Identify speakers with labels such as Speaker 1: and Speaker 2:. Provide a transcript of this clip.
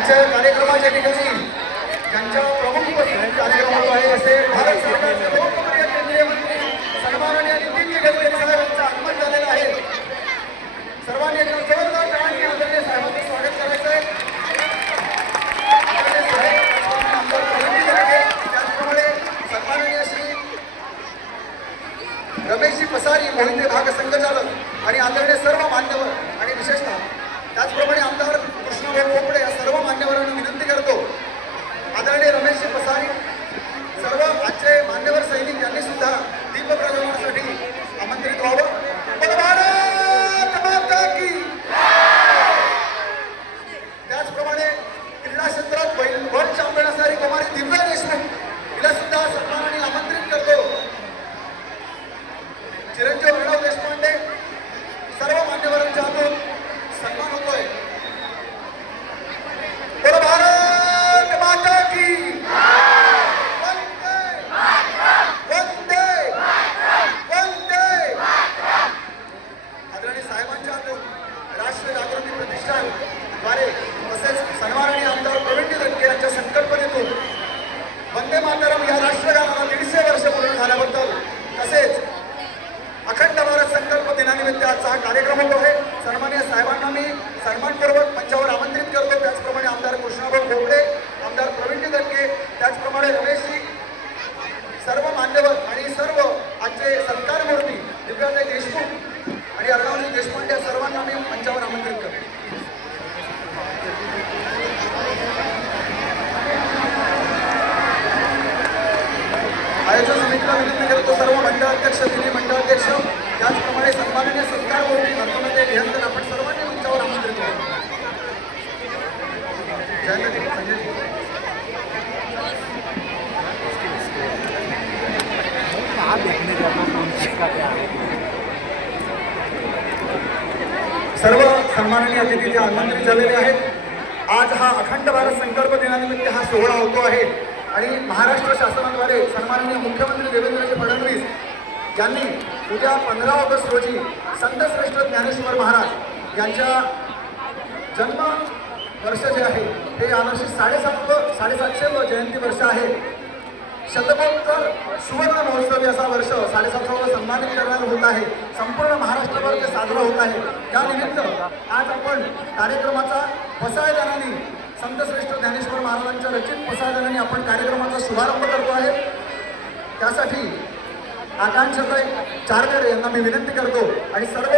Speaker 1: आजच्या कार्यक्रमाच्या ठिकाणी ज्यांच्या प्रमुख उपस्थितीत कार्यक्रम आहे असे भारत सरकारचे लोकप्रिय केंद्रीय मंत्री सन्माननीय नितीनजी गडकरी आगमन झालेलं आहे. सर्वांनी एकदा जोरदार आदरणीय साहेबांचं स्वागत करायचं आहे त्याचप्रमाणे सन्माननीय श्री रमेशजी पसारी मोहिते भाग संघचालक आणि आदरणीय सर्व मान्यवर आणि विशेषतः त्याचप्रमाणे आमदार कृष्णभाऊ खोपडे या सर्व मान्यवरांना विनंती करतो. आदरणीय रमेशजी पसारी सर्व आजचे मान्यवर सैनिक यांनी सुद्धा दीप आमंत्रित व्हावं. भारत की त्याचप्रमाणे क्रीडा क्षेत्रात पहिल वर्ल्ड असणारी कुमारी दिव्या देशमुख. कार्यक्रम होतो आहे सन्मान्य साहेबांना मी सन्मानपूर्वक मंचावर आमंत्रित करतो. त्याचप्रमाणे आमदार कृष्णाभाऊ बोबडे आमदार प्रवीण दटके त्याचप्रमाणे रमेशजी सर्व मान्यवर आणि सर्व आजचे सत्कार मूर्ती दिव्याताई देशमुख आणि अर्णवजी देशपांडे या सर्वांना मी मंचावर आमंत्रित करतो. आयोजन समितीला विनंती करतो सर्व मंडळाध्यक्ष दिली मंडळाध्यक्ष त्याचप्रमाणे सन्माननीय सत्कार मूर्ती अर्थमंत्री निरंतर आपण सर्वांनी मंचावर आमंत्रित करतो जयंत जी, संजय जी.
Speaker 2: कहाँ देखने जाना कौन किसका क्या है
Speaker 1: सर्व सन्माननीय अतिथी आमंत्रित झालेले आहेत आज हा अखंड भारत संकल्प दिनानिमित्त हा सोहळा होतो आहे. आणि महाराष्ट्र शासनाद्वारे सन्माननीय मुख्यमंत्री देवेंद्रजी फडणवीस यांनी उद्या पंधरा ऑगस्ट रोजी संतश्रेष्ठ ज्ञानेश्वर महाराज यांच्या जन्म वर्ष जे आहे हे यावर्षी साडेसात साडेसातशे जयंती वर्ष आहे. शतकोत्तर सुवर्ण महोत्सवी असा वर्ष साडेसातवा सन्मानित करण्यात होत आहे. संपूर्ण महाराष्ट्रभर ते साजरा होत आहे. त्यानिमित्त आज आपण कार्यक्रमाचा पसायदानाने संतश्रेष्ठ ज्ञानेश्वर महाराजांच्या रचित पसायदानाने आपण कार्यक्रमाचा शुभारंभ करतो आहे. त्यासाठी आकांक्षाताई चारकर यांना मी विनंती करतो आणि सर्व